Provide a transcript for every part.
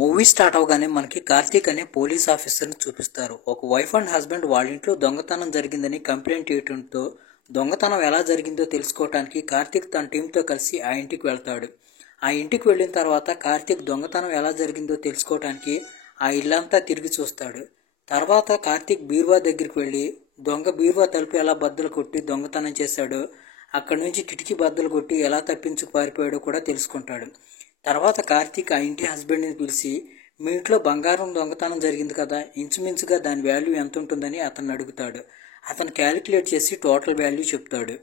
Movie start అవగానే మనకి కార్తీక్ అనే పోలీస్ ఆఫీసర్ని చూపిస్తారు. ఒక వైఫ్ అండ్ హస్బెండ్ వాళ్ళ ఇంట్లో దొంగతనం జరిగిందని కంప్లైంట్ ఇవ్వడంతో దొంగతనం ఎలా జరిగిందో తెలుసుకోవడానికి కార్తీక్ తన టీంతో కలిసి ఆ ఇంటికి వెళ్తాడు. ఆ ఇంటికి వెళ్ళిన తర్వాత కార్తీక్ దొంగతనం ఎలా జరిగిందో తెలుసుకోవడానికి ఆ ఇల్లంతా తిరిగి చూస్తాడు. తర్వాత కార్తీక్ బీరువా దగ్గరికి వెళ్ళి దొంగ బీరువా తలుపు ఎలా బద్దలు కొట్టి దొంగతనం చేశాడో, అక్కడి నుంచి కిటికీ బద్దలు కొట్టి ఎలా తప్పించుకు పారిపోయాడో కూడా తెలుసుకుంటాడు. తర్వాత కార్తీక్ ఆ ఇంటి హస్బెండ్ని పిలిచి, మీ ఇంట్లో బంగారం దొంగతనం జరిగింది కదా, ఇంచుమించుగా దాని వాల్యూ ఎంత ఉంటుందని అతన్ని అడుగుతాడు. అతను క్యాలిక్యులేట్ చేసి టోటల్ వాల్యూ చెప్తాడు.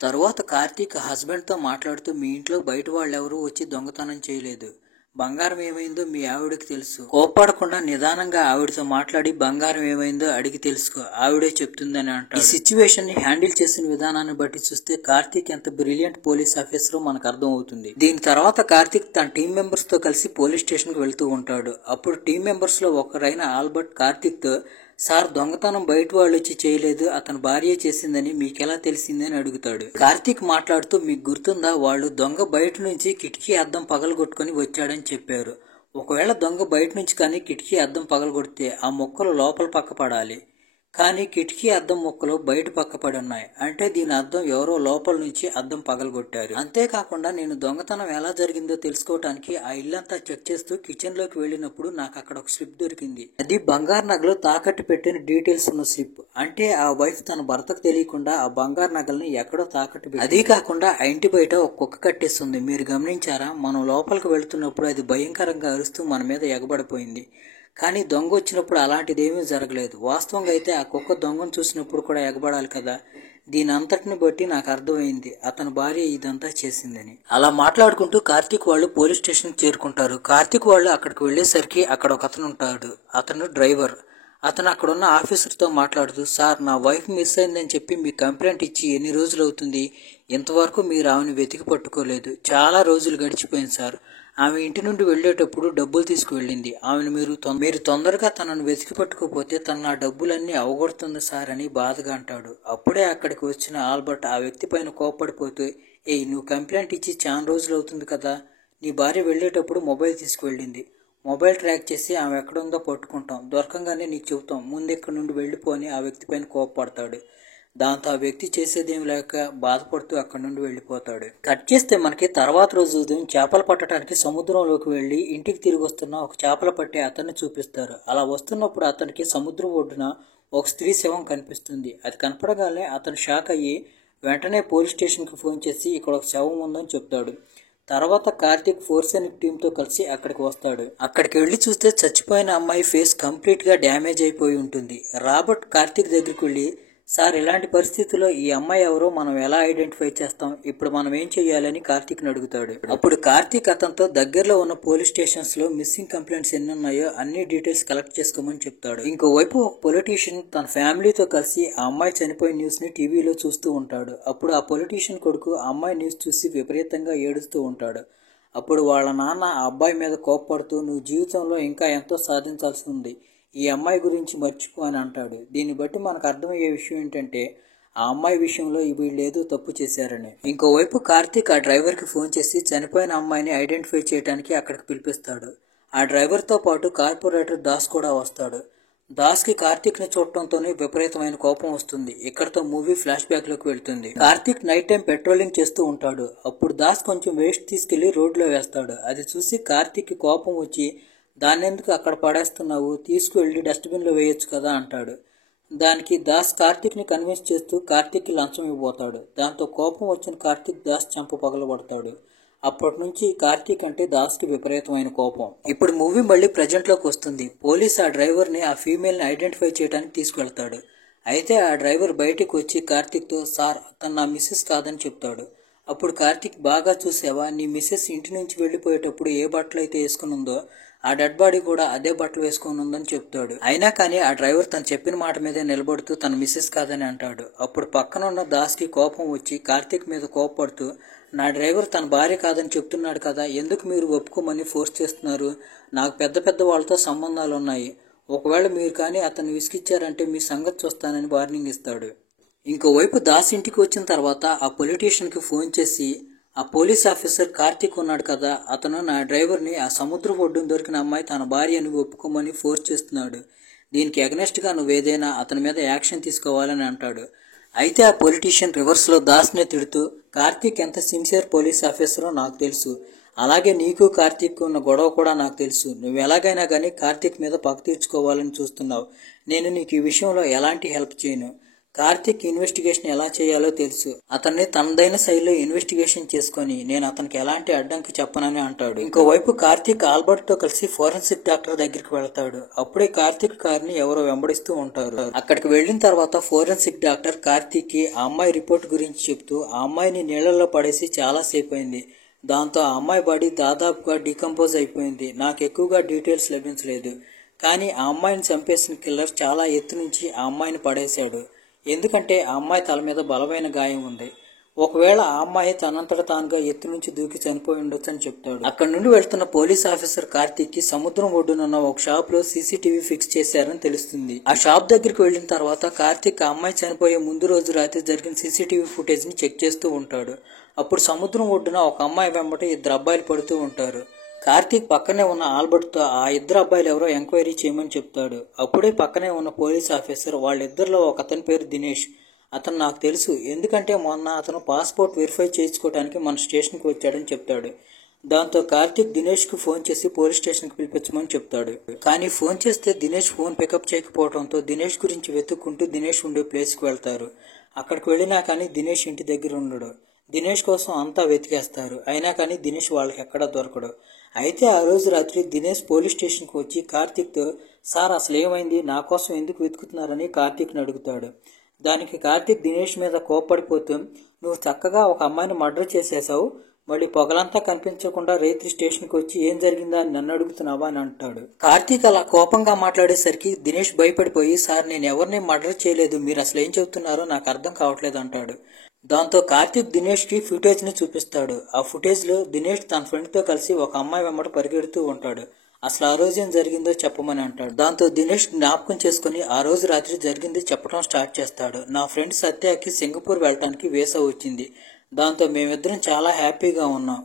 తరువాత కార్తీక్ హస్బెండ్తో మాట్లాడుతూ, మీ ఇంట్లో బయట వాళ్ళు ఎవరూ వచ్చి దొంగతనం చేయలేదు, బంగారం ఏమైందో మీ ఆవిడకి తెలుసు, కోప్పడకుండా నిదానంగా ఆవిడతో మాట్లాడి బంగారం ఏమైందో అడిగి తెలుసుకో, ఆవిడే చెప్తుందని అంటాడు. ఈ సిచ్యువేషన్ ని హ్యాండిల్ చేసిన విధానాన్ని బట్టి చూస్తే కార్తీక్ ఎంత బ్రిలియంట్ పోలీస్ ఆఫీసర్ మనకు అర్థం అవుతుంది. దీని తర్వాత కార్తీక్ తన టీం మెంబర్స్ తో కలిసి పోలీస్ స్టేషన్ కు వెళ్తూ ఉంటాడు. అప్పుడు టీం మెంబర్స్ లో ఒకరైన ఆల్బర్ట్ కార్తీక్ తో, సార్ దొంగతనం బయట వాళ్ళు వచ్చి చేయలేదు, అతని భార్య చేసిందని మీకెలా తెలిసిందని అడుగుతాడు. కార్తీక్ మాట్లాడుతూ, మీకు గుర్తుందా, వాళ్ళు దొంగ బయట నుంచి కిటికీ అద్దం పగలగొట్టుకుని వచ్చాడని చెప్పారు. ఒకవేళ దొంగ బయట నుంచి కానీ కిటికీ అద్దం పగలగొడితే ఆ మొక్కలు లోపల పక్క పడాలి, కానీ కిటికీ అద్దం ముక్కలు బయట పక్క పడి ఉన్నాయి. అంటే దీని అర్థం ఎవరో లోపల నుంచి అద్దం పగలగొట్టారు. అంతేకాకుండా నేను దొంగతనం ఎలా జరిగిందో తెలుసుకోవడానికి ఆ ఇల్లంతా చెక్ చేస్తూ కిచెన్ లోకి వెళ్ళినప్పుడు నాకు అక్కడ ఒక స్లిప్ దొరికింది. అది బంగారు నగలు తాకట్టు పెట్టిన డీటెయిల్స్ ఉన్న స్లిప్. అంటే ఆ వైఫ్ తన భర్తకు తెలియకుండా ఆ బంగారు నగల్ని ఎక్కడో తాకట్టు పెట్టి, అదీ కాకుండా ఆ ఇంటి బయట ఒక కుక్క కట్టేస్తుంది. మీరు గమనించారా? మనం లోపలికి వెళ్తున్నప్పుడు అది భయంకరంగా అరుస్తూ మన మీద ఎగబడిపోయింది. కానీ దొంగ వచ్చినప్పుడు అలాంటిదేమీ జరగలేదు. వాస్తవంగా అయితే ఆ కుక్క దొంగను చూసినప్పుడు కూడా ఎగబడాలి కదా. దీని అంతటిని బట్టి నాకు అర్థమైంది అతని భార్య ఇదంతా చేసిందని. అలా మాట్లాడుకుంటూ కార్తీక్ వాళ్ళు పోలీస్ స్టేషన్ చేరుకుంటారు. కార్తీక్ వాళ్ళు అక్కడికి వెళ్లేసరికి అక్కడ ఒక అతను ఉంటాడు. అతను డ్రైవర్. అతను అక్కడున్న ఆఫీసర్తో మాట్లాడుతూ, సార్ నా వైఫ్ మిస్ అయిందని చెప్పి మీకు కంప్లైంట్ ఇచ్చి ఎన్ని రోజులు అవుతుంది, ఇంతవరకు మీరు ఆమెను వెతికి పట్టుకోలేదు, చాలా రోజులు గడిచిపోయింది సార్, ఆమె ఇంటి నుండి వెళ్లేటప్పుడు డబ్బులు తీసుకువెళ్ళింది, ఆమెను మీరు తొందరగా తనను వెతికి పట్టుకోపోతే తన నా డబ్బులన్నీ అవగొడుతుంది సార్ అని బాధగా అంటాడు. అప్పుడే అక్కడికి వచ్చిన ఆల్బర్ట్ ఆ వ్యక్తి పైన కోప్పడిపోతూ, ఏయ్ నువ్వు కంప్లైంట్ ఇచ్చి చాలా రోజులు అవుతుంది కదా, నీ భార్య వెళ్లేటప్పుడు మొబైల్ తీసుకువెళ్ళింది, మొబైల్ ట్రాక్ చేసి ఆమె ఎక్కడుందో పట్టుకుంటాం, దొరకంగానే నీకు చెబుతాం, ముందు ఇక్కడి నుండి వెళ్ళిపోని ఆ వ్యక్తి పైన కోప్పడతాడు. దాంతో ఆ వ్యక్తి చేసేదేమి లేక బాధపడుతూ అక్కడి నుండి వెళ్ళిపోతాడు. కట్ చేస్తే మనకి తర్వాత రోజు ఉదయం చేపలు పట్టడానికి సముద్రంలోకి వెళ్లి ఇంటికి తిరిగి వస్తున్న ఒక చేపలు పట్టే అతన్ని చూపిస్తారు. అలా వస్తున్నప్పుడు అతనికి సముద్రం ఒడ్డున ఒక స్త్రీ శవం కనిపిస్తుంది. అది కనపడగానే అతను షాక్ అయ్యి వెంటనే పోలీస్ స్టేషన్కి ఫోన్ చేసి ఇక్కడ ఒక శవం ఉందని చెప్తాడు. తర్వాత కార్తీక్ ఫోర్సెనిక్ టీంతో కలిసి అక్కడికి వస్తాడు. అక్కడికి వెళ్లి చూస్తే చచ్చిపోయిన అమ్మాయి ఫేస్ కంప్లీట్ గా డ్యామేజ్ అయిపోయి ఉంటుంది. రాబర్ట్ కార్తీక్ దగ్గరికి వెళ్లి, సార్ ఇలాంటి పరిస్థితుల్లో ఈ అమ్మాయి ఎవరో మనం ఎలా ఐడెంటిఫై చేస్తాం, ఇప్పుడు మనం ఏం చెయ్యాలని కార్తీక్ ని అడుగుతాడు. అప్పుడు కార్తీక్ అతనితో దగ్గరలో ఉన్న పోలీస్ స్టేషన్స్ లో మిస్సింగ్ కంప్లైంట్స్ ఎన్ని ఉన్నాయో అన్ని డీటెయిల్స్ కలెక్ట్ చేసుకోమని చెప్తాడు. ఇంకోవైపు ఒక పొలిటీషియన్ తన ఫ్యామిలీతో కలిసి ఆ అమ్మాయి చనిపోయిన న్యూస్ ని టీవీలో చూస్తూ ఉంటాడు. అప్పుడు ఆ పొలిటీషియన్ కొడుకు ఆ అమ్మాయి న్యూస్ చూసి విపరీతంగా ఏడుస్తూ ఉంటాడు. అప్పుడు వాళ్ళ నాన్న ఆ అబ్బాయి మీద కోప్పడుతూ, నువ్వు జీవితంలో ఇంకా ఎంతో సాధించాల్సి ఉంది, ఈ అమ్మాయి గురించి మర్చిపో అని అంటాడు. దీన్ని బట్టి మనకు అర్థమయ్యే విషయం ఏంటంటే ఆ అమ్మాయి విషయంలో వీళ్ళు ఏదో తప్పు చేశారని. ఇంకోవైపు కార్తీక్ ఆ డ్రైవర్ కి ఫోన్ చేసి చనిపోయిన అమ్మాయిని ఐడెంటిఫై చేయడానికి అక్కడికి పిలిపిస్తాడు. ఆ డ్రైవర్ తో పాటు కార్పొరేటర్ దాస్ కూడా వస్తాడు. దాస్ కి కార్తీక్ ని చూడటంతోనే విపరీతమైన కోపం వస్తుంది. ఇక్కడతో మూవీ ఫ్లాష్ బ్యాక్ లోకి వెళ్తుంది. కార్తీక్ నైట్ టైం పెట్రోలింగ్ చేస్తూ ఉంటాడు. అప్పుడు దాస్ కొంచెం వేస్ట్ తీసుకెళ్లి రోడ్లో వేస్తాడు. అది చూసి కార్తీక్ కి కోపం వచ్చి, దాన్నెందుకు అక్కడ పడేస్తున్నావు, తీసుకువెళ్లి డస్ట్బిన్ లో వేయొచ్చు కదా అంటాడు. దానికి దాస్ కార్తీక్ ని కన్విన్స్ చేస్తూ కార్తీక్ కి లంచం ఇవ్వబోతాడు. దాంతో కోపం వచ్చిన కార్తీక్ దాస్ చంప పగలబడతాడు. అప్పటి నుంచి కార్తీక్ అంటే దాస్ కి విపరీతమైన కోపం. ఇప్పుడు మూవీ మళ్ళీ ప్రెజెంట్ లోకి వస్తుంది. పోలీస్ ఆ డ్రైవర్ ని ఆ ఫీమేల్ ని ఐడెంటిఫై చేయడానికి తీసుకువెళ్తాడు. అయితే ఆ డ్రైవర్ బయటికి వచ్చి కార్తీక్ తో, సార్ తను నా మిస్సెస్ కాదని చెప్తాడు. అప్పుడు కార్తీక్, బాగా చూసావా, నీ మిస్సెస్ ఇంటి నుంచి వెళ్లిపోయేటప్పుడు ఏ బట్టలు అయితే వేసుకుని ఉందో ఆ డెడ్ బాడీ కూడా అదే బట్టలు వేసుకుని ఉందని చెప్తాడు. అయినా కానీ ఆ డ్రైవర్ తను చెప్పిన మాట మీదే నిలబడుతూ తన మిస్సెస్ కాదని అంటాడు. అప్పుడు పక్కన ఉన్న దాస్ కి కోపం వచ్చి కార్తీక్ మీద కోపపడుతూ, నా డ్రైవర్ తన భార్య కాదని చెప్తున్నాడు కదా, ఎందుకు మీరు ఒప్పుకోమని ఫోర్స్ చేస్తున్నారు, నాకు పెద్ద పెద్ద వాళ్ళతో సంబంధాలు ఉన్నాయి, ఒకవేళ మీరు కానీ అతన్ని విసిగిచ్చారంటే మీ సంగతి చూస్తానని వార్నింగ్ ఇస్తాడు. ఇంకోవైపు దాస్ ఇంటికి వచ్చిన తర్వాత ఆ పొలిటీషియన్ కి ఫోన్ చేసి, ఆ పోలీస్ ఆఫీసర్ కార్తీక్ ఉన్నాడు కదా, అతను నా డ్రైవర్ని ఆ సముద్రపు ఒడ్డున దొరికిన అమ్మాయి తన భార్య అని ఒప్పుకోమని ఫోర్స్ చేస్తున్నాడు. దీనికి అగనెస్ట్గా నువ్వేదైనా అతని మీద యాక్షన్ తీసుకోవాలని అంటాడు. అయితే ఆ పొలిటీషియన్ రివర్స్లో దాస్ని తిడుతూ, కార్తీక్ ఎంత సిన్సియర్ పోలీస్ ఆఫీసరో నాకు తెలుసు, అలాగే నీకు కార్తీక్ ఉన్న గొడవ కూడా నాకు తెలుసు. నువ్వు ఎలాగైనా కానీ కార్తీక్ మీద పగ తీర్చుకోవాలని చూస్తున్నావు. నేను నీకు ఈ విషయంలో ఎలాంటి హెల్ప్ చేయను. కార్తీక్ ఇన్వెస్టిగేషన్ ఎలా చేయాలో తెలుసు. అతన్ని తనదైన శైలిలో ఇన్వెస్టిగేషన్ చేసుకొని నేను అతనికి ఎలాంటి అడ్డంకి చెప్పనని అంటాడు. ఇంకోవైపు కార్తీక్ ఆల్బర్ట్ తో కలిసి ఫోరెన్సిక్ డాక్టర్ దగ్గరికి వెళ్తాడు. అప్పుడే కార్తీక్ కార్ని ఎవరో వెంబడిస్తూ ఉంటారు. అక్కడికి వెళ్లిన తర్వాత ఫోరెన్సిక్ డాక్టర్ కార్తీక్ కి ఆ అమ్మాయి రిపోర్ట్ గురించి చెప్తూ ఆ అమ్మాయిని నీళ్లలో పడేసి చాలా సేపు అయింది. దాంతో ఆ అమ్మాయి బాడీ దాదాపుగా డీకంపోజ్ అయిపోయింది. నాకు ఎక్కువగా డీటెయిల్స్ లభించలేదు, కానీ ఆ అమ్మాయిని చంపేసిన కిల్లర్ చాలా ఎత్తు నుంచి ఆ అమ్మాయిని పడేశాడు. ఎందుకంటే ఆ అమ్మాయి తల మీద బలమైన గాయం ఉంది. ఒకవేళ ఆ అమ్మాయి తనంతట తానుగా ఎత్తు నుంచి దూకి చనిపోయి ఉండొచ్చు అని చెప్తాడు. అక్కడి నుండి వెళ్తున్న పోలీస్ ఆఫీసర్ కార్తీక్ కి సముద్రం ఒడ్డునున్న ఒక షాప్ లో సీసీటీవీ ఫిక్స్ చేశారని తెలుస్తుంది. ఆ షాప్ దగ్గరికి వెళ్లిన తర్వాత కార్తీక్ ఆ అమ్మాయి చనిపోయే ముందు రోజు రాత్రి జరిగిన సీసీటీవీ ఫుటేజ్ ని చెక్ చేస్తూ ఉంటాడు. అప్పుడు సముద్రం ఒడ్డున ఒక అమ్మాయి వెంబట ఇద్దరు అబ్బాయిలు పడుతూ ఉంటారు. కార్తీక్ పక్కనే ఉన్న ఆల్బర్ట్తో ఆ ఇద్దరు అబ్బాయిలు ఎవరో ఎంక్వైరీ చేయమని చెప్తాడు. అప్పుడే పక్కనే ఉన్న పోలీస్ ఆఫీసర్ వాళ్ళిద్దరిలో ఒక అతని పేరు దినేష్. అతను నాకు తెలుసు, ఎందుకంటే మొన్న అతను పాస్పోర్ట్ వెరిఫై చేయించుకోవడానికి మన స్టేషన్కి వచ్చాడని చెప్తాడు. దాంతో కార్తీక్ దినేష్కి ఫోన్ చేసి పోలీస్ స్టేషన్కి పిలిపించమని చెప్తాడు. కానీ ఫోన్ చేస్తే దినేష్ ఫోన్ పికప్ చేయకపోవడంతో దినేష్ గురించి వెతుక్కుంటూ దినేష్ ఉండే ప్లేస్కి వెళ్తారు. అక్కడికి వెళ్ళినా కానీ దినేష్ ఇంటి దగ్గర ఉండడు. దినేష్ కోసం అంతా వెతికేస్తారు. అయినా కానీ దినేష్ వాళ్ళకి ఎక్కడా దొరకడు. అయితే ఆ రోజు రాత్రి దినేష్ పోలీస్ స్టేషన్కి వచ్చి కార్తీక్తో, సార్ అసలు ఏమైంది, నా కోసం ఎందుకు వెతుకుతున్నారని కార్తీక్ని అడుగుతాడు. దానికి కార్తీక్ దినేష్ మీద కోప్పడిపోతూ, నువ్వు చక్కగా ఒక అమ్మాయిని మర్డర్ చేసేసావు, మళ్ళీ పొగలంతా కనిపించకుండా రేత్రి స్టేషన్కి వచ్చి ఏం జరిగిందా అని నన్ను అడుగుతున్నావా అని అంటాడు. కార్తీక్ అలా కోపంగా మాట్లాడేసరికి దినేష్ భయపడిపోయి, సార్ నేను ఎవరిని మర్డర్ చేయలేదు, మీరు అసలు ఏం చెబుతున్నారో నాకు అర్థం కావట్లేదు అంటాడు. దాంతో కార్తీక్ దినేష్ కి ఫుటేజ్ ని చూపిస్తాడు. ఆ ఫుటేజ్ లో దినేష్ తన ఫ్రెండ్ తో కలిసి ఒక అమ్మాయి వెంబడి పరిగెడుతూ ఉంటాడు. అసలు ఆ రోజు ఏం జరిగిందో చెప్పమని అంటాడు. దాంతో దినేష్ జ్ఞాపకం చేసుకుని ఆ రోజు రాత్రి జరిగింది చెప్పడం స్టార్ట్ చేస్తాడు. నా ఫ్రెండ్ సత్యకి సింగపూర్ వెళ్ళటానికి వీసా వచ్చింది. దాంతో మేమిద్దరం చాలా హ్యాపీగా ఉన్నాం.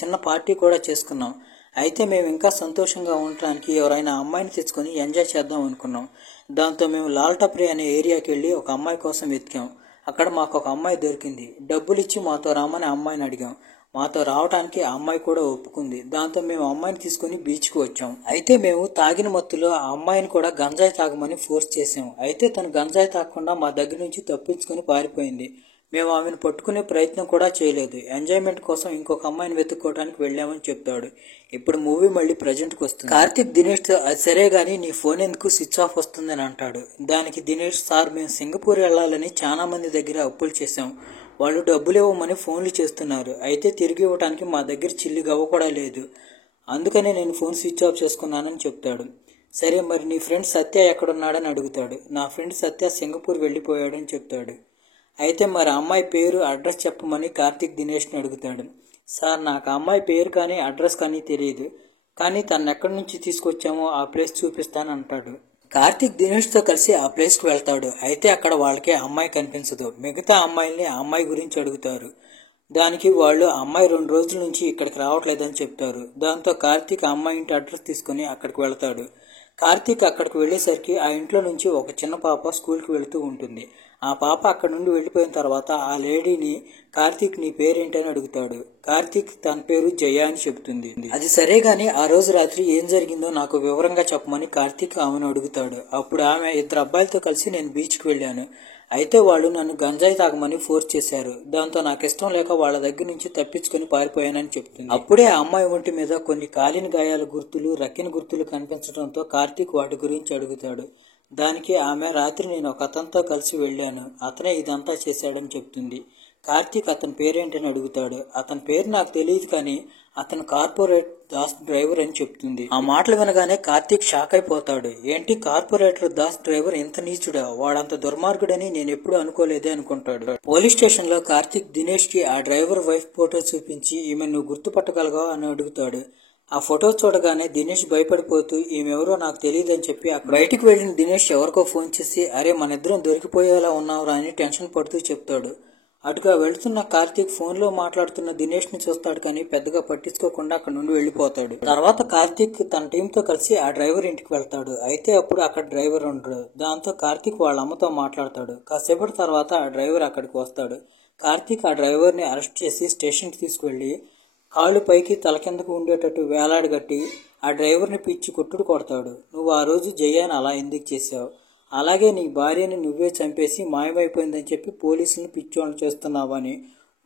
చిన్న పార్టీ కూడా చేసుకున్నాం. అయితే మేము ఇంకా సంతోషంగా ఉండటానికి ఎవరైనా అమ్మాయిని తెచ్చుకొని ఎంజాయ్ చేద్దాం అనుకున్నాం. దాంతో మేము లాల్టప్రి అనే ఏరియాకి వెళ్ళి ఒక అమ్మాయి కోసం వెతికాం. అక్కడ మాకు ఒక అమ్మాయి దొరికింది. డబ్బులు ఇచ్చి మాతో రామని అమ్మాయిని అడిగాం. మాతో రావడానికి ఆ అమ్మాయి కూడా ఒప్పుకుంది. దాంతో మేము అమ్మాయిని తీసుకుని బీచ్కి వచ్చాం. అయితే మేము తాగిన మత్తులో ఆ అమ్మాయిని కూడా గంజాయి తాగమని ఫోర్స్ చేసాం. అయితే తను గంజాయి తాగకుండా మా దగ్గర నుంచి తప్పించుకుని పారిపోయింది. మేము ఆమెను పట్టుకునే ప్రయత్నం కూడా చేయలేదు. ఎంజాయ్మెంట్ కోసం ఇంకొక అమ్మాయిని వెతుక్కోవడానికి వెళ్ళామని చెప్తాడు. ఇప్పుడు మూవీ మళ్ళీ ప్రజెంట్కి వస్తుంది. కార్తీక్ దినేష్ తో, అది సరే గానీ నీ ఫోన్ ఎందుకు స్విచ్ ఆఫ్ వస్తుందని అంటాడు. దానికి దినేష్, సార్ మేము సింగపూర్ వెళ్లాలని చాలా మంది దగ్గర అప్పులు చేశాం. వాళ్ళు డబ్బులు ఇవ్వమని ఫోన్లు చేస్తున్నారు. అయితే తిరిగి ఇవ్వడానికి మా దగ్గర చిల్లి గవ్వ కూడా లేదు. అందుకనే నేను ఫోన్ స్విచ్ ఆఫ్ చేసుకున్నానని చెప్తాడు. సరే మరి నీ ఫ్రెండ్ సత్య ఎక్కడున్నాడని అడుగుతాడు. నా ఫ్రెండ్ సత్య సింగపూర్ వెళ్ళిపోయాడని చెప్తాడు. అయితే మరి అమ్మాయి పేరు అడ్రస్ చెప్పమని కార్తీక్ దినేష్ని అడుగుతాడు. సార్ నాకు అమ్మాయి పేరు కానీ అడ్రస్ కానీ తెలియదు, కానీ తను ఎక్కడి నుంచి తీసుకొచ్చామో ఆ ప్లేస్ చూపిస్తాను అంటాడు. కార్తీక్ దినేష్తో కలిసి ఆ ప్లేస్కి వెళ్తాడు. అయితే అక్కడ వాళ్ళకి అమ్మాయి కనిపించదు. మిగతా అమ్మాయిల్ని ఆ అమ్మాయి గురించి అడుగుతారు. దానికి వాళ్ళు ఆ అమ్మాయి 2 రోజుల నుంచి ఇక్కడికి రావట్లేదని చెప్తారు. దాంతో కార్తీక్ ఆ అమ్మాయి ఇంటి అడ్రస్ తీసుకుని అక్కడికి వెళ్తాడు. కార్తీక్ అక్కడికి వెళ్ళేసరికి ఆ ఇంట్లో నుంచి ఒక చిన్న పాప స్కూల్కి వెళుతూ ఉంటుంది. ఆ పాప అక్కడి నుండి వెళ్ళిపోయిన తర్వాత ఆ లేడీని కార్తీక్ నీ పేరేంటని అడుగుతాడు. కార్తీక్ తన పేరు జయ అని చెబుతుంది. అది సరే గాని ఆ రోజు రాత్రి ఏం జరిగిందో నాకు వివరంగా చెప్పమని కార్తీక్ ఆమెను అడుగుతాడు. అప్పుడు ఆమె, 2 అబ్బాయిలతో కలిసి నేను బీచ్కి వెళ్ళాను. అయితే వాళ్ళు నన్ను గంజాయి తాగమని ఫోర్స్ చేశారు. దాంతో నాకు ఇష్టం లేక వాళ్ళ దగ్గర నుంచి తప్పించుకుని పారిపోయానని చెప్తుంది. అప్పుడే ఆ అమ్మాయి ఒంటి మీద కొన్ని కాలిన గాయాల గుర్తులు, రక్కిన గుర్తులు కనిపించడంతో కార్తీక్ వాటి గురించి అడుగుతాడు. దానికి ఆమె, రాత్రి నేను ఒక అతనితో కలిసి వెళ్ళాను, అతనే ఇదంతా చేశాడని చెప్తుంది. కార్తీక్ అతని పేరేంటని అడుగుతాడు. అతని పేరు నాకు తెలియదు, కానీ అతను కార్పొరేట్ దాస్ డ్రైవర్ అని చెప్తుంది. ఆ మాటలు వినగానే కార్తీక్ షాక్ అయిపోతాడు. ఏంటి, కార్పొరేటర్ దాస్ డ్రైవర్ ఇంత నీచుడా, వాడంత దుర్మార్గుడని నేను ఎప్పుడు అనుకోలేదే అనుకుంటాడు. పోలీస్ స్టేషన్ లో కార్తీక్ దినేష్ కి ఆ డ్రైవర్ వైఫ్ ఫోటో చూపించి, ఈమె నువ్వు గుర్తుపట్టగలగా అని అడుగుతాడు. ఆ ఫోటో చూడగానే దినేష్ భయపడిపోతూ, ఈమెవరో నాకు తెలియదని చెప్పి బయటికి వెళ్లిన దినేష్ ఎవరికో ఫోన్ చేసి, అరే మన ఇద్దరం దొరికిపోయేలా ఉన్నావురా అని టెన్షన్ పడుతూ చెప్తాడు. అటుగా వెళ్తున్న కార్తీక్ ఫోన్లో మాట్లాడుతున్న దినేష్ని చూస్తాడు కానీ పెద్దగా పట్టించుకోకుండా అక్కడ నుండి వెళ్ళిపోతాడు. తర్వాత కార్తీక్ తన టీంతో కలిసి ఆ డ్రైవర్ ఇంటికి వెళ్తాడు. అయితే అప్పుడు అక్కడ డ్రైవర్ ఉండడు. దాంతో కార్తీక్ వాళ్ళ అమ్మతో మాట్లాడతాడు. కాసేపటి తర్వాత ఆ డ్రైవర్ అక్కడికి వస్తాడు. కార్తీక్ ఆ డ్రైవర్ని అరెస్ట్ చేసి స్టేషన్కి తీసుకువెళ్ళి కాళ్ళు పైకి తల కిందకు ఉండేటట్టు వేలాడగట్టి ఆ డ్రైవర్ని పిచ్చి కొట్టుడు కొడతాడు. నువ్వు ఆ రోజు జయాన్ని అలా ఎందుకు చేశావు? అలాగే నీ భార్యని నువ్వే చంపేసి మాయమైపోయిందని చెప్పి పోలీసులను పిచ్చోళ్ళని చేస్తున్నావని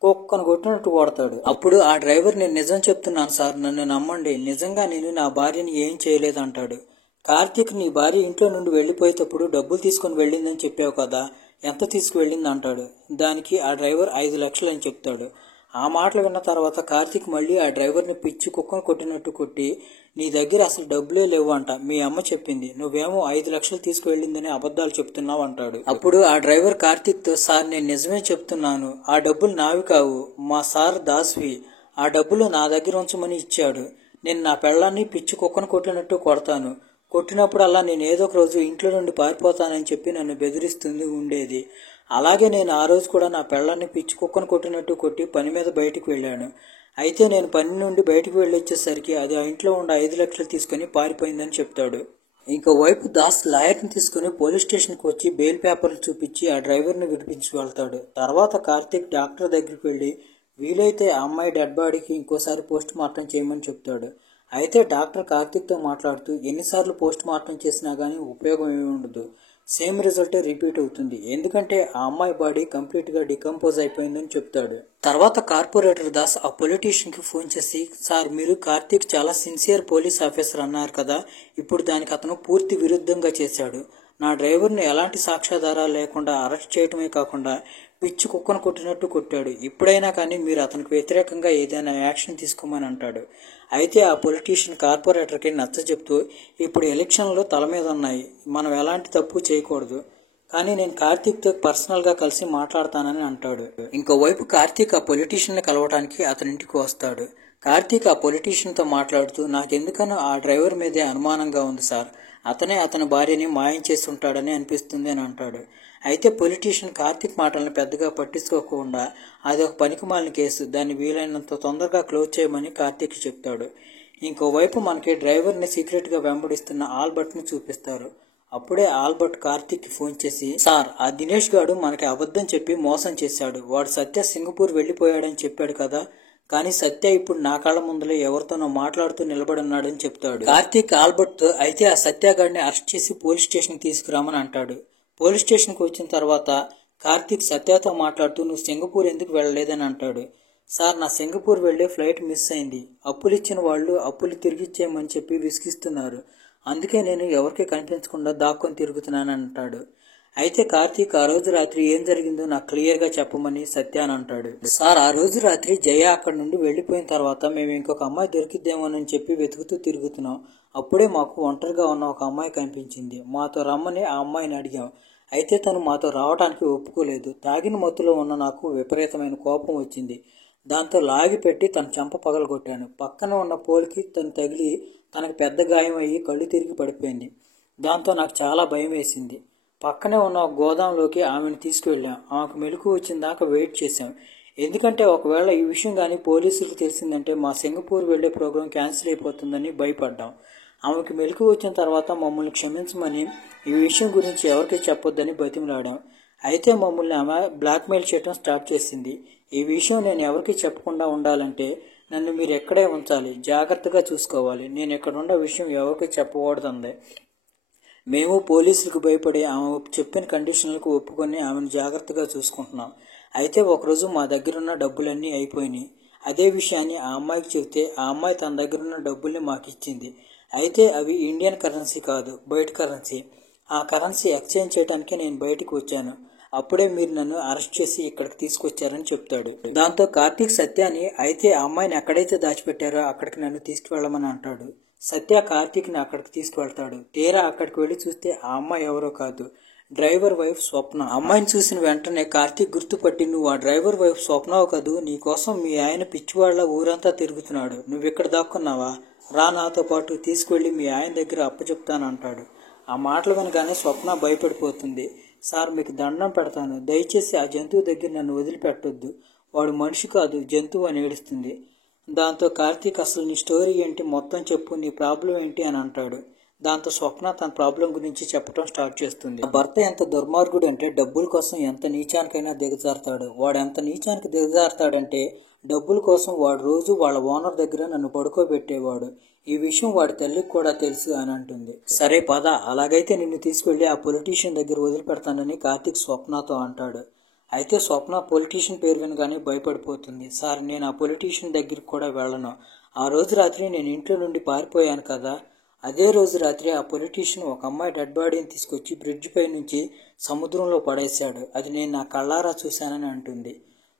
కుక్కను కొట్టినట్టు కొడతాడు. అప్పుడు ఆ డ్రైవర్ నేను నిజం చెప్తున్నాను సార్, నన్ను నమ్మండి, నిజంగా నేను నా భార్యని ఏం చేయలేదంటాడు. కార్తీక్ నీ భార్య ఇంట్లో నుండి వెళ్ళిపోయేటప్పుడు డబ్బులు తీసుకొని వెళ్ళిందని చెప్పావు కదా, ఎంత తీసుకువెళ్ళింది అంటాడు. దానికి ఆ డ్రైవర్ 5 లక్షలు అని చెప్తాడు. ఆ మాటలు విన్న తర్వాత కార్తీక్ మళ్ళీ ఆ డ్రైవర్ని పిచ్చి కుక్కను కొట్టినట్టు కొట్టి నీ దగ్గర అసలు డబ్బులే లేవు అంట, మీ అమ్మ చెప్పింది, నువ్వేమో 5 లక్షలు తీసుకువెళ్ళిందని అబద్ధాలు చెప్తున్నావు అంటాడు. అప్పుడు ఆ డ్రైవర్ కార్తీక్తో సార్ నేను నిజమే చెప్తున్నాను, ఆ డబ్బులు నావి కావు, మా సార్ దాస్వి, ఆ డబ్బులు నా దగ్గర ఉంచమని ఇచ్చాడు. నేను నా పెళ్ళాన్ని పిచ్చి కుక్కను కొట్టినట్టు కొడతాను, కొట్టినప్పుడల్లా నేను ఏదో ఒక రోజు ఇంట్లో నుండి పారిపోతానని చెప్పి నన్ను బెదిరిస్తుంది ఉండేది. అలాగే నేను ఆ రోజు కూడా నా పెళ్ళాన్ని పిచ్చి కుక్కను కొట్టినట్టు కొట్టి పని మీద బయటికి వెళ్ళాను. అయితే నేను పని నుండి బయటికి వెళ్ళొచ్చేసరికి అది ఆ ఇంట్లో ఉన్న 5 లక్షలు తీసుకుని పారిపోయిందని చెప్తాడు. ఇంకోవైపు దాస్ లాయర్ని తీసుకుని పోలీస్ స్టేషన్కి వచ్చి బెయిల్ పేపర్లు చూపించి ఆ డ్రైవర్ని విడిపించి వెళ్తాడు. తర్వాత కార్తీక్ డాక్టర్ దగ్గరికి వెళ్ళి వీలైతే ఆ అమ్మాయి డెడ్ బాడీకి ఇంకోసారి పోస్ట్ మార్టం చేయమని చెప్తాడు. అయితే డాక్టర్ కార్తీక్తో మాట్లాడుతూ ఎన్నిసార్లు పోస్ట్ మార్టం చేసినా కానీ ఉపయోగం ఏమి ఉండదు, సేమ్ రిజల్టే రిపీట్ అవుతుంది, ఎందుకంటే ఆ అమ్మాయి బాడీ కంప్లీట్గా డికంపోజ్ అయిపోయిందని చెప్తాడు. తర్వాత కార్పొరేటర్ దాస్ ఆ పొలిటీషియన్కి ఫోన్ చేసి సార్ మీరు కార్తీక్ చాలా సిన్సియర్ పోలీస్ ఆఫీసర్ అన్నారు కదా, ఇప్పుడు దానికి అతను పూర్తి విరుద్ధంగా చేశాడు. నా డ్రైవర్ని ఎలాంటి సాక్ష్యాధారాలు లేకుండా అరెస్ట్ చేయడమే కాకుండా పిచ్చి కుక్కను కొట్టినట్టు కొట్టాడు. ఇప్పుడైనా కానీ మీరు అతనికి వ్యతిరేకంగా ఏదైనా యాక్షన్ తీసుకోమని అంటాడు. అయితే ఆ పొలిటీషియన్ కార్పొరేటర్కి నచ్చజెప్తూ ఇప్పుడు ఎలక్షన్లు తల మీద ఉన్నాయి, మనం ఎలాంటి తప్పు చేయకూడదు, కానీ నేను కార్తీక్తో పర్సనల్గా కలిసి మాట్లాడతానని అంటాడు. ఇంకోవైపు కార్తీక్ ఆ పొలిటీషియన్ని కలవడానికి అతని ఇంటికి వస్తాడు. కార్తీక్ ఆ పొలిటీషియన్తో మాట్లాడుతూ నాకెందుకనో ఆ డ్రైవర్ మీదే అనుమానంగా ఉంది సార్, అతనే అతని భార్యని మాయం చేసి ఉంటాడని అనిపిస్తుంది అని అంటాడు. అయితే పొలిటీషియన్ కార్తీక్ మాటలను పెద్దగా పట్టించుకోకుండా అది ఒక పనికిమాలిన కేసు, దాన్ని వీలైనంత తొందరగా క్లోజ్ చేయమని కార్తీక్ చెప్తాడు. ఇంకోవైపు మనకి డ్రైవర్ని సీక్రెట్గా వెంబడిస్తున్న ఆల్బర్ట్ని చూపిస్తారు. అప్పుడే ఆల్బర్ట్ కార్తీక్కి ఫోన్ చేసి సార్ ఆ దినేష్ గాడు మనకి అబద్ధం చెప్పి మోసం చేశాడు, వాడు సత్య సింగపూర్ వెళ్ళిపోయాడని చెప్పాడు కదా, కానీ సత్య ఇప్పుడు నా కళ్ళ ముందలే ఎవరితోనో మాట్లాడుతూ నిలబడున్నాడని చెప్తాడు. కార్తీక్ ఆల్బర్ట్తో అయితే ఆ సత్యగాడిని అరెస్ట్ చేసి పోలీస్ స్టేషన్కి తీసుకురామని అంటాడు. పోలీస్ స్టేషన్కి వచ్చిన తర్వాత కార్తీక్ సత్యతో మాట్లాడుతూ నువ్వు సింగపూర్ ఎందుకు వెళ్ళలేదని అంటాడు. సార్ నా సింగపూర్ వెళ్ళే ఫ్లైట్ మిస్ అయింది, అప్పులు ఇచ్చిన వాళ్ళు అప్పులు తిరిగిచ్చేయమని చెప్పి విసిగిస్తున్నారు, అందుకే నేను ఎవరికి కనిపించకుండా దాక్కొని తిరుగుతున్నానని అంటాడు. అయితే కార్తీక్ ఆ రోజు రాత్రి ఏం జరిగిందో నాకు క్లియర్గా చెప్పమని సత్య అని అంటాడు. సార్ ఆ రోజు రాత్రి జయ అక్కడి నుండి వెళ్ళిపోయిన తర్వాత మేము ఇంకొక అమ్మాయి దొరికిద్దామని చెప్పి వెతుకుతూ తిరుగుతున్నాం. అప్పుడే మాకు ఒంటరిగా ఉన్న ఒక అమ్మాయి కనిపించింది, మాతో రమ్మని ఆ అమ్మాయిని అడిగాం. అయితే తను మాతో రావడానికి ఒప్పుకోలేదు. తాగిన మత్తులో ఉన్న నాకు విపరీతమైన కోపం వచ్చింది, దాంతో లాగి పెట్టి తన చెంప పగలగొట్టాను. పక్కన ఉన్న పోల్కి తను తగిలి తనకు పెద్ద గాయం అయ్యి కళ్ళు తిరిగి పడిపోయింది. దాంతో నాకు చాలా భయం వేసింది. పక్కనే ఉన్న గోదాంలోకి ఆమెను తీసుకువెళ్ళాం. ఆమెకు మెలకు వచ్చిన దాకా వెయిట్ చేశాం, ఎందుకంటే ఒకవేళ ఈ విషయం కానీ పోలీసులకు తెలిసిందంటే మా సింగపూర్ వెళ్లే ప్రోగ్రాం క్యాన్సిల్ అయిపోతుందని భయపడ్డాం. ఆమెకు మెలకు వచ్చిన తర్వాత మమ్మల్ని క్షమించమని ఈ విషయం గురించి ఎవరికి చెప్పొద్దని బతిమలాడాం. అయితే మమ్మల్ని ఆమె బ్లాక్మెయిల్ చేయడం స్టార్ట్ చేసింది. ఈ విషయం నేను ఎవరికి చెప్పకుండా ఉండాలంటే నన్ను మీరు ఎక్కడే ఉంచాలి, జాగ్రత్తగా చూసుకోవాలి, నేను ఎక్కడున్న విషయం ఎవరికి చెప్పకూడదంది. మేము పోలీసులకు భయపడి ఆమె చెప్పిన కండిషన్లకు ఒప్పుకొని ఆమెను జాగ్రత్తగా చూసుకుంటున్నాం. అయితే ఒకరోజు మా దగ్గరున్న డబ్బులన్నీ అయిపోయినాయి. అదే విషయాన్ని ఆ అమ్మాయికి చెబితే ఆ అమ్మాయి తన దగ్గరున్న డబ్బుల్ని మాకు ఇచ్చింది. అయితే అవి ఇండియన్ కరెన్సీ కాదు, బయట కరెన్సీ. ఆ కరెన్సీ ఎక్స్చేంజ్ చేయడానికి నేను బయటకు వచ్చాను. అప్పుడే మీరు నన్ను అరెస్ట్ చేసి ఇక్కడికి తీసుకొచ్చారని చెప్తాడు. దాంతో కార్తీక్ సత్యాని అయితే ఆ అమ్మాయిని ఎక్కడైతే దాచిపెట్టారో అక్కడికి నన్ను తీసుకువెళ్ళమని అంటాడు. సత్య కార్తీక్ని అక్కడికి తీసుకువెళ్తాడు. తీరా అక్కడికి వెళ్ళి చూస్తే ఆ అమ్మాయి ఎవరో కాదు, డ్రైవర్ వైఫ్ స్వప్న. అమ్మాయిని చూసిన వెంటనే కార్తీక్ గుర్తుపట్టి నువ్వు ఆ డ్రైవర్ వైఫ్ స్వప్నవు కదూ, నీకోసం మీ ఆయన పిచ్చివాళ్ల ఊరంతా తిరుగుతున్నాడు, నువ్వు ఇక్కడ దాక్కున్నావా, రా నాతో పాటు, తీసుకువెళ్ళి మీ ఆయన దగ్గర అప్పచెప్తానంటాడు. ఆ మాటలు వినగానే స్వప్న భయపడిపోతుంది. సార్ మీకు దండం పెడతాను, దయచేసి ఆ జంతువు దగ్గర నన్ను వదిలిపెట్టొద్దు, వాడు మనిషి కాదు జంతువు అని ఏడుస్తుంది. దాంతో కార్తీక్ అసలు నీ స్టోరీ ఏంటి, మొత్తం చెప్పు, నీ ప్రాబ్లం ఏంటి అని అంటాడు. దాంతో స్వప్న తన ప్రాబ్లం గురించి చెప్పడం స్టార్ట్ చేస్తుంది. భర్త ఎంత దుర్మార్గుడు అంటే డబ్బుల కోసం ఎంత నీచానికైనా దిగజారుతాడు. వాడు ఎంత నీచానికి దిగజారుతాడంటే డబ్బుల కోసం వాడు రోజు వాళ్ళ ఓనర్ దగ్గర నన్ను పడుకోబెట్టేవాడు. ఈ విషయం వాడి తల్లికి కూడా తెలుసు అని అంటుంది. సరే పద, అలాగైతే నిన్ను తీసుకెళ్లి ఆ పొలిటీషియన్ దగ్గర వదిలిపెడతానని కార్తీక్ స్వప్నతో అంటాడు. అయితే స్వప్న పొలిటీషియన్ పేరు వినగానే భయపడిపోతుంది. సార్ నేను ఆ పొలిటీషియన్ దగ్గరికి కూడా వెళ్ళను. ఆ రోజు రాత్రి నేను ఇంట్లో నుండి పారిపోయాను కదా, అదే రోజు రాత్రి ఆ పొలిటీషియన్ ఒక అమ్మాయి డెడ్ బాడీని తీసుకొచ్చి బ్రిడ్జ్ పై నుంచి సముద్రంలో పడేశాడు. అది నేను నా కళ్ళారా చూశానని అంటుంది.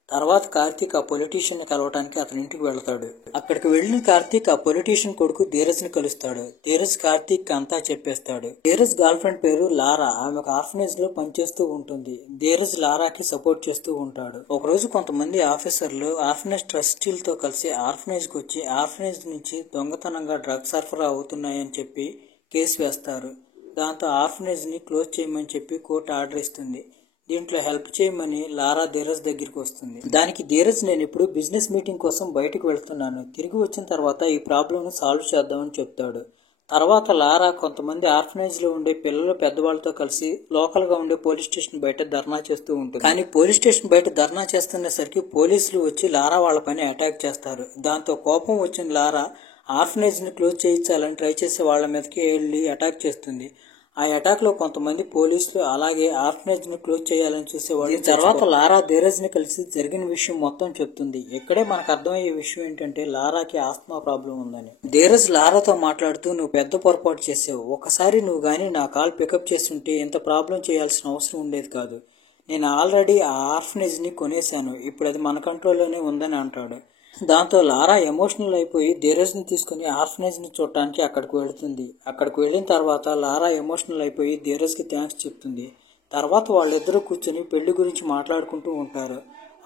తర్వాత కార్తీక్ ఆ పొలిటీషియన్ కలవటానికి అతని ఇంటికి వెళ్తాడు. అక్కడికి వెళ్లిన కార్తీక్ ఆ పొలిటీషియన్ కొడుకు ధీరజ్ ని కలుస్తాడు. ధీరజ్ కార్తీక్ అంతా చెప్పేస్తాడు. ధీరజ్ గర్ల్ ఫ్రెండ్ పేరు లారా. ఆమె ఒక ఆర్ఫనేజ్ లో పనిచేస్తూ ఉంటుంది. ధీరజ్ లారాకి సపోర్ట్ చేస్తూ ఉంటాడు. ఒకరోజు కొంతమంది ఆఫీసర్లు ఆర్ఫనేజ్ ట్రస్టీలతో కలిసి ఆర్ఫనేజ్ కి వచ్చి ఆర్ఫనేజ్ నుంచి దొంగతనంగా డ్రగ్స్ సరఫరా అవుతున్నాయని చెప్పి కేసు వేస్తారు. దాంతో ఆర్ఫనేజ్ ని క్లోజ్ చేయమని చెప్పి కోర్టు ఆర్డర్ ఇస్తుంది. దీంట్లో హెల్ప్ చేయమని లారా ధీరజ్ దగ్గరికి వస్తుంది. దానికి ధీరజ్ నేను ఇప్పుడు బిజినెస్ మీటింగ్ కోసం బయటకు వెళ్తున్నాను, తిరిగి వచ్చిన తర్వాత ఈ ప్రాబ్లంను సాల్వ్ చేద్దామని చెప్తాడు. తర్వాత లారా కొంతమంది ఆర్ఫనేజ్ లో ఉండే పిల్లలు పెద్దవాళ్ళతో కలిసి లోకల్ గా ఉండే పోలీస్ స్టేషన్ బయట ధర్నా చేస్తూ ఉంటుంది. కానీ పోలీస్ స్టేషన్ బయట ధర్నా చేస్తున్నసరికి పోలీసులు వచ్చి లారా వాళ్ళ పైన అటాక్ చేస్తారు. దాంతో కోపం వచ్చిన లారా ఆర్ఫనేజ్ ని క్లోజ్ చేయించాలని ట్రై చేసే వాళ్ళ మీదకి వెళ్లి అటాక్ చేస్తుంది. ఆ అటాక్ లో కొంతమంది పోలీసులు అలాగే ఆర్ఫనేజ్ ని క్లోజ్ చేయాలని చూసేవాళ్ళు. తర్వాత లారా ధీరజ్ ని కలిసి జరిగిన విషయం మొత్తం చెప్తుంది. ఇక్కడే మనకు అర్థమయ్యే విషయం ఏంటంటే లారాకి ఆస్తమా ప్రాబ్లం ఉందని. ధీరజ్ లారాతో మాట్లాడుతూ నువ్వు పెద్ద పొరపాటు చేసావు, ఒకసారి నువ్వు గానీ నా కాల్ పికప్ చేసి ఉంటే ఇంత ప్రాబ్లం చేయాల్సిన అవసరం ఉండేది కాదు. నేను ఆల్రెడీ ఆ ఆర్ఫనేజ్ ని కొనేశాను, ఇప్పుడు అది మన కంట్రోల్లోనే ఉందని అంటాడు. దాంతో లారా ఎమోషనల్ అయిపోయి ధీరజ్ ని తీసుకుని ఆర్ఫనేజ్ ని చూడటానికి అక్కడికి వెళుతుంది. అక్కడికి వెళ్ళిన తర్వాత లారా ఎమోషనల్ అయిపోయి ధీరజ్ కి థ్యాంక్స్ చెప్తుంది. తర్వాత వాళ్ళిద్దరూ కూర్చొని పెళ్లి గురించి మాట్లాడుకుంటూ ఉంటారు.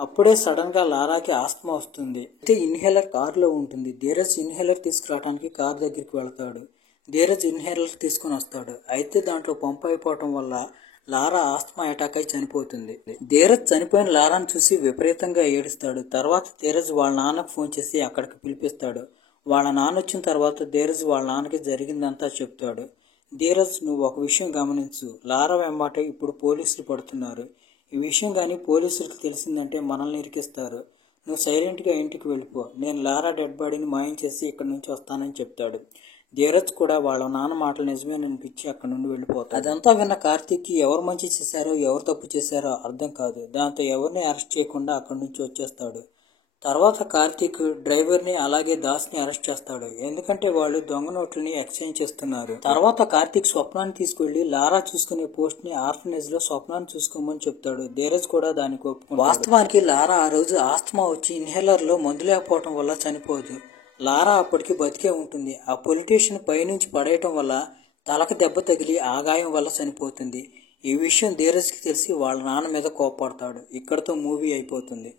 అప్పుడే సడన్ గా లారాకి ఆస్తమా వస్తుంది. అయితే ఇన్హేలర్ కారులో ఉంటుంది. ధీరజ్ ఇన్హేలర్ తీసుకురావడానికి కారు దగ్గరికి వెళ్తాడు. ధీరజ్ ఇన్హేలర్ తీసుకుని వస్తాడు. అయితే దాంట్లో పంపు అయిపోవటం వల్ల లారా ఆస్తమా అటాక్ అయి చనిపోతుంది. ధీరజ్ చనిపోయిన లారాను చూసి విపరీతంగా ఏడుస్తాడు. తర్వాత ధీరజ్ వాళ్ళ నాన్నకు ఫోన్ చేసి అక్కడికి పిలిపిస్తాడు. వాళ్ళ నాన్న వచ్చిన తర్వాత ధీరజ్ వాళ్ళ నాన్నకి జరిగిందంతా చెప్తాడు. ధీరజ్ నువ్వు ఒక విషయం గమనించు, లారా వెంబట ఇప్పుడు పోలీసులు పడుతున్నారు. ఈ విషయం కానీ పోలీసులకు తెలిసిందంటే మనల్ని ఇరికిస్తారు. నువ్వు సైలెంట్ గా ఇంటికి వెళ్ళిపో, నేను లారా డెడ్ బాడీని మాయం చేసి ఇక్కడి నుంచి వస్తానని చెప్తాడు. ధీరజ్ కూడా వాళ్ళ నాన్న మాటలు నిజమేననిపించి అక్కడి నుండి వెళ్ళిపోతాడు. అదంతా విన్న కార్తీక్కి ఎవరు మంచి చేశారో ఎవరు తప్పు చేశారో అర్థం కాదు. దాంతో ఎవరిని అరెస్ట్ చేయకుండా అక్కడి నుంచి వచ్చేస్తాడు. తర్వాత కార్తీక్ డ్రైవర్ని అలాగే దాస్ని అరెస్ట్ చేస్తాడు. ఎందుకంటే వాళ్ళు దొంగ నోట్లని ఎక్స్చేంజ్ చేస్తున్నారు. తర్వాత కార్తీక్ స్వప్నాన్ని తీసుకెళ్లి లారా చూసుకునే పోస్ట్ ని ఆర్ఫనేజ్ లో స్వప్నాన్ని చూసుకోమని చెప్తాడు. ధీరజ్ కూడా దానికి ఒప్పుకుంటాడు. వాస్తవానికి లారా ఆ రోజు ఆస్తమా వచ్చి ఇన్హేలర్ లో మందు లేకపోవడం వల్ల చనిపోదు. లారా అప్పటికి బతికే ఉంటుంది. ఆ పొలిటీషియన్ పైనుంచి పడేయటం వల్ల తలకు దెబ్బ తగిలి ఆ గాయం వల్ల చనిపోతుంది. ఈ విషయం ధీరజ్కి తెలిసి వాళ్ళ నాన్న మీద కోపడతాడు. ఇక్కడితో మూవీ అయిపోతుంది.